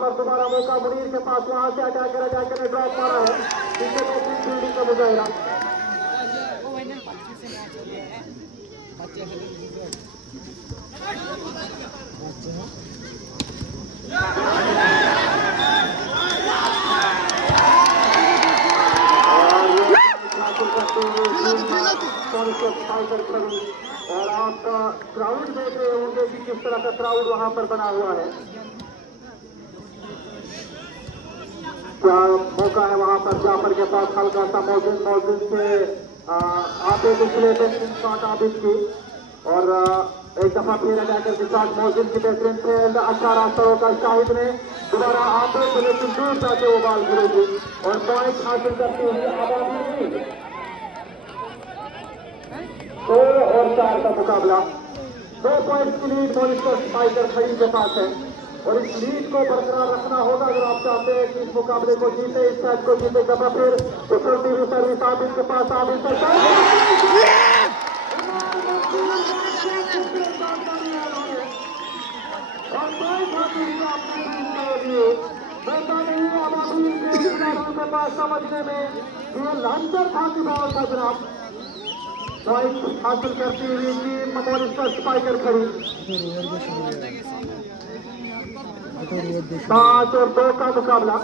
पर दोबारा मौका मुनीर के पास, वहां से अटैकर ने ड्रॉप मारा है, पीछे तो फील्डिंग का मुजाहिरा। और आप क्राउड देख रहे होंगे कि किस तरह का क्राउड वहां पर बना हुआ है। क्या मौका है वहां पर जाफर के पास, हल्का सा मौजूद से आते पिछले बेहतरीन शॉट आबिद की, और एक दफा फिर अटैकर के साथ मौजूद की बेहतरीन खेल, अच्छा रास्ता होगा शाहिद ने, दोबारा आते तो लेकिन दूर जाके वो बाल गिरेगी और पॉइंट हासिल करती हुई आबादी। 2 और 4 का मुकाबला, 2 पॉइंट की लीड मॉनिटर स्पाइकर खड़ी के पास है और इस लीड को बरकरार रखना होगा अगर आप चाहते हैं कि इस मुकाबले को जीते, इस मैच को जीते। जब फिर चलती हुई सर्विस आबिद के पास, आबिद और के पास समझने में ये लंचर था कि बॉल का जनाब पॉइंट हासिल करती हुई टीम मॉनिटर स्पाइकर खड़ी। 5 और 2 का मुकाबला।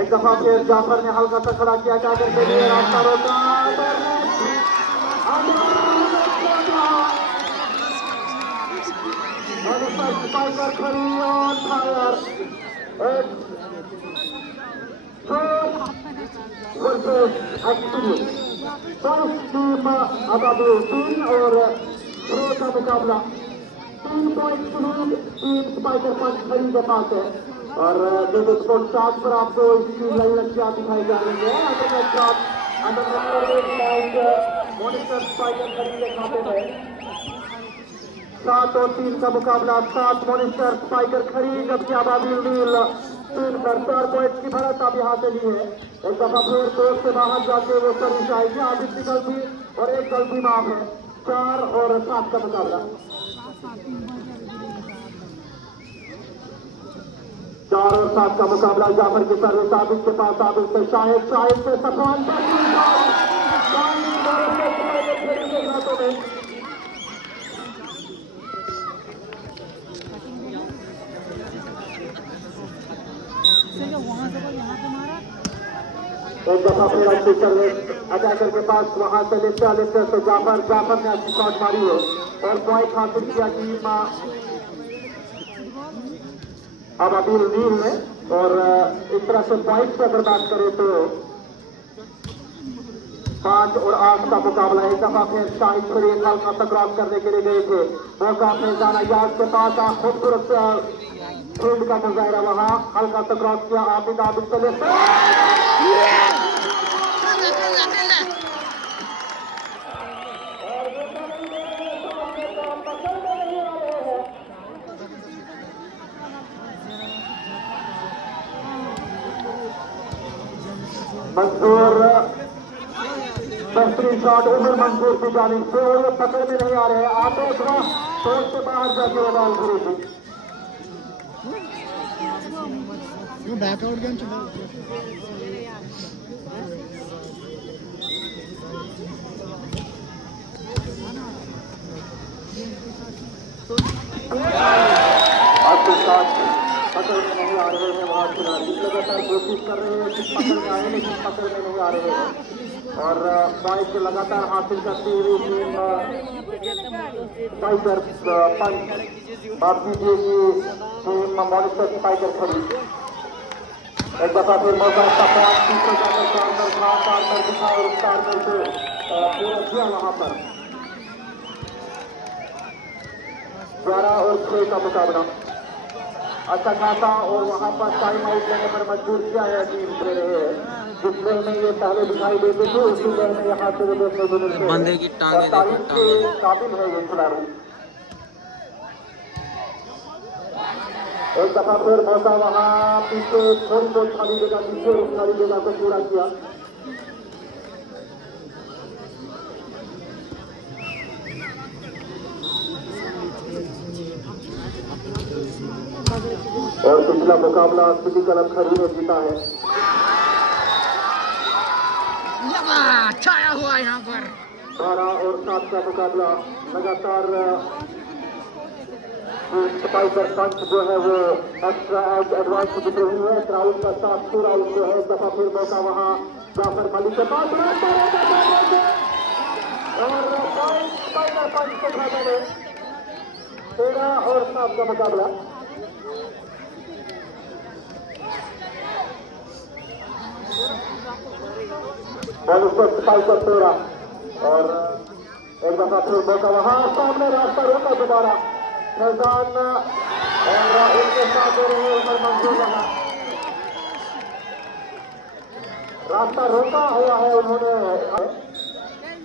एक दफा फिर जाफर ने हल्का सा खड़ा किया, जाकर के लिए रास्ता रोका, स्पाइकर खड़ी और फायर। टीम आबादी 3 और 6 का मुकाबला, 3 पॉइंट टीम स्पाइकर पंच खड़ी के पास है। और जो स्पोर्ट चार्ट पर आपको इसकी नई लक्ष्यात दिखाई जा रही है, मॉनिटर स्पाइकर खड़ी के खाते में 7 और 3 का मुकाबला, 7 मॉनिटर स्पाइकर खड़ी, जबकि आबादी 3 पर 4 पॉइंट की बढ़त आप यहाँ से ली है। एक दफा फिर कोर्ट से बाहर जाके वो सर्विस आएगी, आबिद की गलती और एक गलती माफ है। 4 और 7 का मुकाबला, 4 और 7 का मुकाबला। जाफर की सर्विस आबिद के पास, आबिद से शाहिद, शाहिद से सफान एक दफा फिर अच्छी सर्विस अटैकर के पास, वहां से लिफ्टर से जाफर ने अच्छी शॉट मारी है और पॉइंट हासिल किया टीम अब अबील नील ने। और इस तरह से पॉइंट से अगर बात करें तो 5 और 8 का मुकाबला। एक दफा फिर शाहिद शरीफ हल्का सा क्रॉस करने के लिए गए थे, मौका अपने जाना याद के पास, खूबसूरत फील्ड का मुजाहिरा, वहां हल्का सा क्रॉस किया, आबिद से मंसूर, बेहतरीन शॉट उमर मंसूर की जानिब से, और ये पकड़ में नहीं आ रहे हैं, आते कोर्ट से बाहर जाके वो बॉल गिरेगी। बैकआउट गेम चला पकड़ में नहीं आ रहे हैं, वहां खिलाड़ी लगातार कोशिश कर रहे हैं कि पकड़ में आए, लेकिन पकड़ में नहीं आ रहे हैं और पॉइंट लगातार हासिल करती हुई टीम स्पाइकर पंच, माफ कीजिए कि टीम मॉनिटर स्पाइकर खड़ी। एक दफा फिर मौका पीछे जाकर कार्नर दिखा और उस कार्नर से पूरा किया वहां पर। 12 और 6 का मुकाबला, अच्छा खासा, और वहां पर टाइम आउट लेने पर मजबूर किया है टीम से रहे हैं, जिसमें में ये पहले दिखाई देते थे, उसी में यहाँ से देखने को मिलते हैं। तारीफ के काबिल है ये खिलाड़ी। एक दफा फिर मौका, वहां पीछे थोड़ी बहुत खाली जगह, पीछे उस खाली जगह को पूरा किया। और पिछला मुकाबला सिटी क्लब खड़ी ने जीता है। छाया हुआ यहाँ पर 12 और 7 का मुकाबला लगातार स्पाइकर पंच जो है वो एक्स्ट्रा एज एडवांस जीत रही है। राउंड का 7 राउंड जो है इस दफा फिर मौका वहाँ जाफर मलिक के पास और स्पाइकर पंच के खाते में 13 और 7 का मुकाबला। स्पाइकर 13 और एक दफा फिर मौका वहाँ सामने रास्ता रोका दोबारा फैजान और उनके साथ हो रहे उमर मंजूर रहा। रास्ता रोका हुआ है उन्होंने।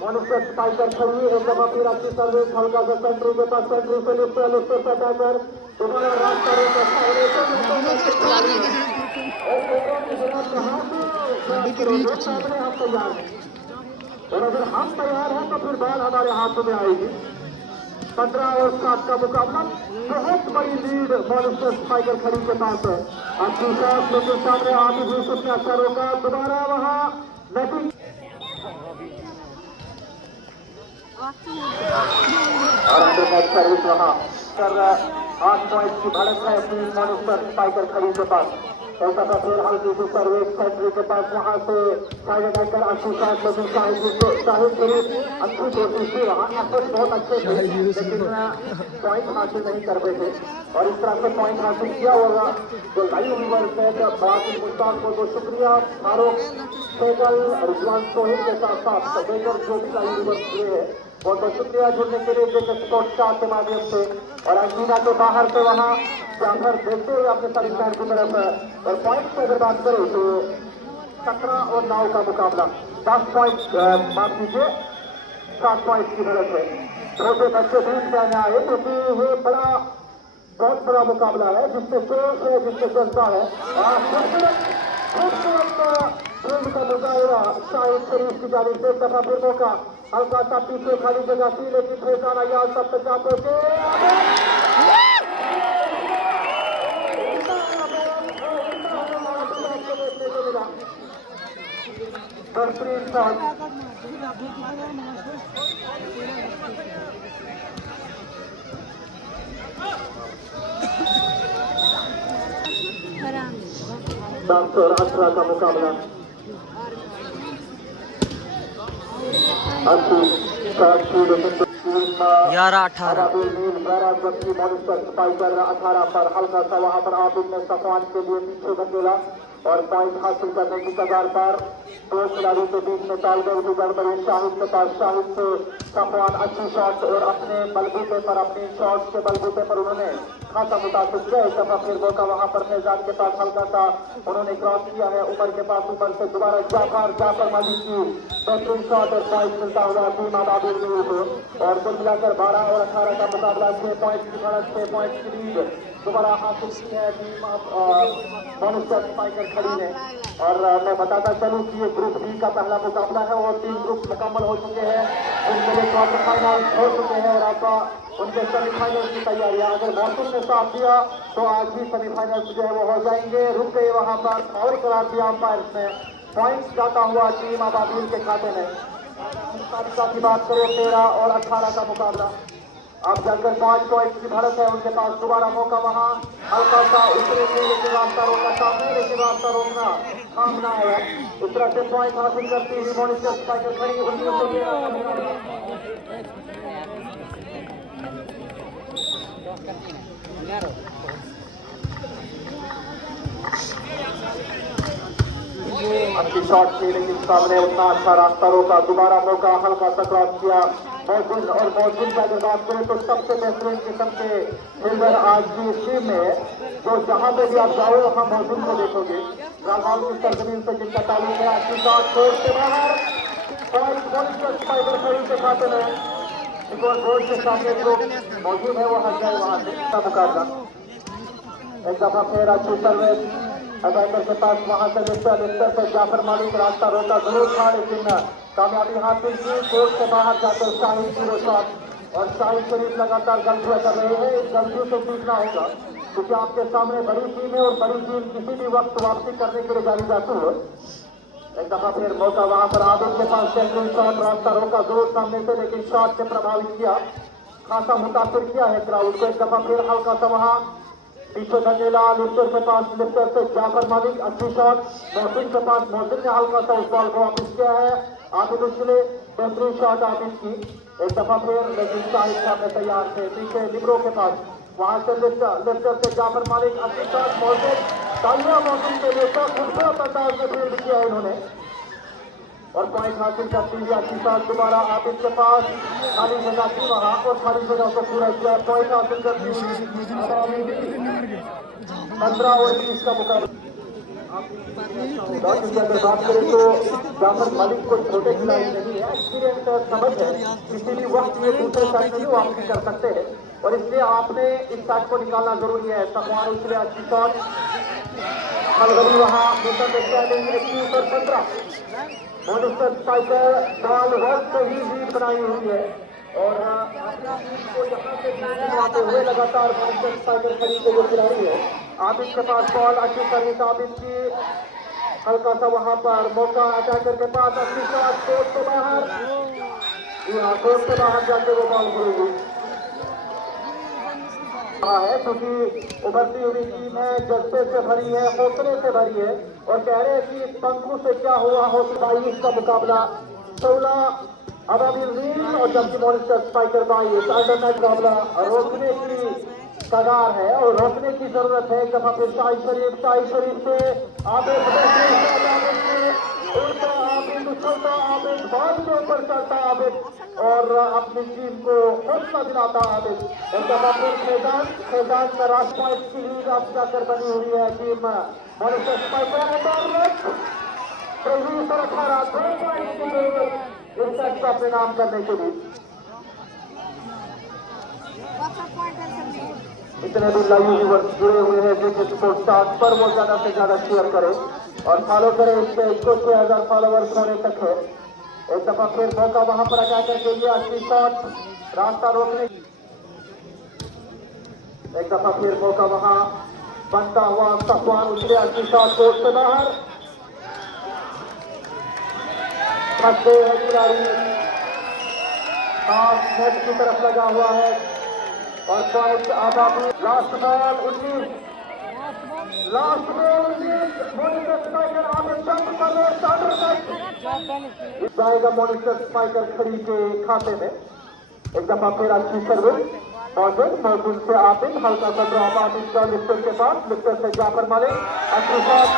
मनुष्य स्पाइकर खड़ी एक दफा फिर अच्छी सर्विस हल्का सा सेंट्री के पास सेंट्री से लिफ्ट से अटैकर दोबारा रास्ता रोका सामने हम तैयार हैं और अगर हम तैयार हैं तो फिर बाल हमारे हाथों में आएगी। 15 और 7 का मुकाबला बहुत बड़ी लीड मॉनिस्टर स्पाइकर खड़ी के पास है। अच्छी शॉट लेकिन सामने आबिद यूसुफ ने अच्छा रोका दोबारा वहाँ नेटिंग और अंदर मैच सर्विस वहाँ कर 8 पॉइंट की बढ़त है टीम मॉनिस्टर स्पाइकर खड़ी के पास। ऐसा था फिर हल्की सी सर्विस फैक्ट्री के पास वहाँ से साइड अटैकर अच्छी शॉट लेकिन शाहिद शरीफ अच्छी कोशिश थी वहाँ एफर्ट बहुत अच्छे थे लेकिन पॉइंट हासिल नहीं कर पाए थे और इस तरह से पॉइंट हासिल किया होगा जो लाइव यूनिवर्स है जब बाकी मुल्तान को तो शुक्रिया फारूक सैगल रिजवान सोहेल के साथ साथ बेकर जो भी लाइव यूनिवर्स हुए है बहुत बहुत शुक्रिया जुड़ने के लिए जैसे स्पोर्ट्स स्टार के माध्यम से। और अंजीना के बाहर से वहाँ जाफर देखते हुए अपने सारी स्टैंड की तरफ और पॉइंट की अगर बात करें तो 17 और 9 का मुकाबला 10 पॉइंट माफ कीजिए 7 पॉइंट की बढ़त है। छोटे बच्चे बीच में आए क्योंकि ये बहुत बड़ा मुकाबला है जिससे जोश है जिससे जज्बा है। खूबसूरत का मुजाहिरा शाहिद शरीफ की जानिब से दफा फिर मौका हल्का सा पीछे खाली जगह थी लेकिन फैजान अय्याज सब तक जा पहुंचे बेहतरीन शॉट और 18 का मुकाबला 11-18 स्पाइकर 18 पर हल्का सा वहां पर आबिद ने सफान के लिए पीछे धकेला और पॉइंट हासिल करने की कगार पर 2 खिलाड़ियों के बीच में तालमेल की गड़बड़ी शाहिद के पास शाहिद से सफान अच्छी शॉट और अपने बलबूते पर अपनी शॉट के बलबूते पर उन्होंने खासा मुतासिर किया। एक दफा फिर मौका वहां पर फैजान के पास हल्का सा उन्होंने क्रॉस किया है उमर के पास ऊपर से दोबारा जाफर मलिक की बेहतरीन शॉट और पॉइंट मिलता हुआ टीम आबादी को और कुल मिलाकर 12 और 18 का मुकाबला 6 पॉइंट की बढ़त 6 पॉइंट की लीड दोबारा हासिल की है टीम मॉनिस्टर स्पाइकर खड़ी ने। और मैं बताता चलूं कि ये ग्रुप बी का पहला मुकाबला है और 3 ग्रुप मुकम्मल हो चुके हैं उनके लिए क्वार्टर फाइनल हो चुके हैं और आपका उनके सेमीफाइनल की तैयारियां अगर मौसम ने साथ दिया तो आज भी सेमीफाइनल जो है वो हो जाएंगे। रुक गए वहां पर और करार दिया अंपायर्स ने पॉइंट जाता हुआ टीम आबादील के खाते में। तारीखा की बात करें 13 और 18 का मुकाबला अब चलकर 5 पॉइंट की बढ़त है उनके पास दोबारा मौका वहां हल्का सा उतरेंगे लेकिन रास्ता रोकना सामने लेकिन रास्ता रोकना सामना है। इस तरह से पॉइंट हासिल करती हुई मॉनिस्टर स्पाइकर खड़ी अच्छी शॉट थी लेकिन सामने उतना अच्छा रास्ता रोका दोबारा मौका हल्का सा क्रॉस किया मौजूद और मौजूद की अगर बात करें तो सबसे बेहतरीन किस्म के फील्डर आज की इस टीम में जो जहां पे भी आप जाओ वहां मौजूद को देखोगे राजौर की सरजमीन से जिनका ताल्लुक है। अच्छी शॉट कोर्ट के बाहर स्पाइकर खड़ी के खाते में एक और बोर्ड के सामने जो मौजूद है वो हट जाए वहां से मुकाबला एक दफा फिर अच्छी सर्विस अटैकर के पास वहां से लिफ्टर से जाफर मालिक रास्ता रोका जरूर था लेकिन कामयाबी हासिल की। कोर्ट से बाहर जाकर शाहिद जीरो शॉट और शाहिद शरीफ लगातार गलतियां कर रहे हैं इस गलतियों से सीखना होगा क्योंकि आपके सामने बड़ी टीम है और बड़ी टीम किसी भी वक्त वापसी करने के लिए जानी जाती है। एक दफा फिर मौका वहां पर आबिद के पास सेंट्रल शॉट, रास्ता रोका जोर सामने से, लेकिन शॉट से प्रभावित किया, खासा मुतासिर किया है क्राउड को। एक दफा फिर हल्का सा वहां पीछे धंगेला लिफ्टर के पास, लिफ्टर से जाफर मालिक, अच्छी शॉट मोहसिन के पास, मोहसिन ने हल्का सा उस बॉल को वापिस किया है आबिद उसके लिए, बेहतरीन शॉट आबिद की। एक दफा फिर लेकिन शाहिद सामने तैयार थे, पीछे लिब्रो के पास, वहां से लिफ्टर से जाफर मालिक, अच्छी शॉट मोहसिन, तालियां मोहसिन के लिए, खूबसूरत अंदाज में फील्ड किया इन्होंने और पॉइंट हासिल करती हुई अच्छी शॉट दोबारा आबिद के पास, खाली जगह थी वहां और खाली जगह को पूरा किया, पॉइंट हासिल करती हुई 15 और 20 का मुकाबला। अगर बात करें तो जाफर मालिक को छोटे खिलाड़ी नहीं है, एक्सपीरियंस है, समझ है, किसी भी वक्त ये दूसरे साइड में भी वापसी कर सकते हैं और इसलिए आपने इस साइड को निकालना जरूरी है। सफवान उसके लिए अच्छी शॉट, अलगरी वहां मीटर स्टैंडिंग 21 और 15 मॉनिस्टर स्पाइकर बॉल वर्क से ही लीड बनाई हुई है और को यहाँ से आते हुए लगातार मॉनिस्टर स्पाइकर खरीदे जो खिलाड़ी है। आबिद के पास बॉल, अच्छी सर्विस आबिद की, हल्का सा वहां पर मौका अटैकर के पास, अच्छी शॉट कोर्ट से बाहर, कोर्ट से बाहर जाके वो बॉल गिरेगी है क्योंकि उभरती हुई टीम है, जज्बे से भरी है, हौसले से भरी है और कह रहे हैं कि पंखों से क्या हुआ हौसला। 22 का मुकाबला 16 अबाबिल और जबकि मॉनिस्टर स्पाइकर 22 अल्टरनेट मुकाबला रोकने की कगार है और रोकने की जरूरत है। एक दफा फिर शाहिद शरीफ से आबिद उछलता आबिद, बॉल के ऊपर चलता आबिद और अपनी टीम को हौसला दिलाता आबिद। एक दफा फिर मैदान में राष्ट्र पॉइंट की लीड अब जाकर बनी हुई है टीम मॉनिस्टर स्पाइकर 23 और 18 2 पॉइंट की जरूरत इस मैच का परिणाम करने के लिए। इतने भी लाइव व्यूअर्स जुड़े हुए हैं जो स्पोर्ट्स स्टार्स पर वो ज्यादा से ज्यादा शेयर करें और फॉलो करें, इस पेज को 6000 फॉलोवर्स होने तक है। एक दफा फिर मौका वहां पर अटैकर के लिए, अच्छी शॉट, रास्ता रोकने, एक दफा फिर मौका वहां बनता हुआ सफवान उछले, अच्छी शॉट कोर्ट से बाहर, फंसते हैं खिलाड़ी, नेट की तरफ लगा हुआ है और पॉइंट आबादी। लास्ट बॉल 19 मॉनिस्टर स्पाइकर आबिद जंप कर रहे, जाएगा मॉनिस्टर स्पाइकर खड़ी के खाते में। एक दफा फिर अच्छी सर्विस मौजूद से आबिद, हल्का सा ड्रॉप आबिद का लिफ्टर के पास, लिफ्टर से जाफर मालिक, अच्छी शॉट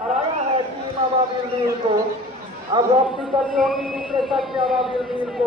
हराया है टीम अबाबिल को। अब वापसी करनी होगी दूसरे साइड में अबाबिल को।